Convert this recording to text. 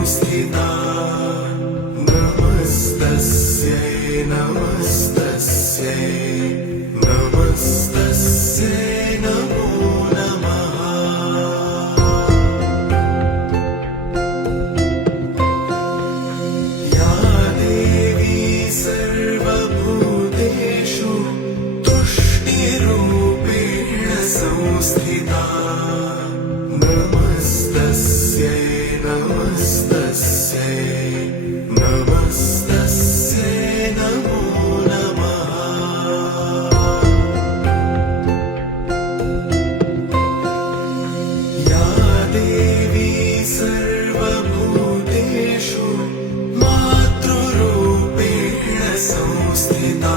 संस्थिता नमस्तस्यै नमस्तस्यै नमस्तस्यै नमो नमः। या देवी सर्वभूतेषु तुष्टिरूपेण संस्थिता नमस्तस्यै नमस्तस्यै नमस्तस्यै नमो नमः। या देवी सर्वभूतेषु मातृरूपेण संस्थिता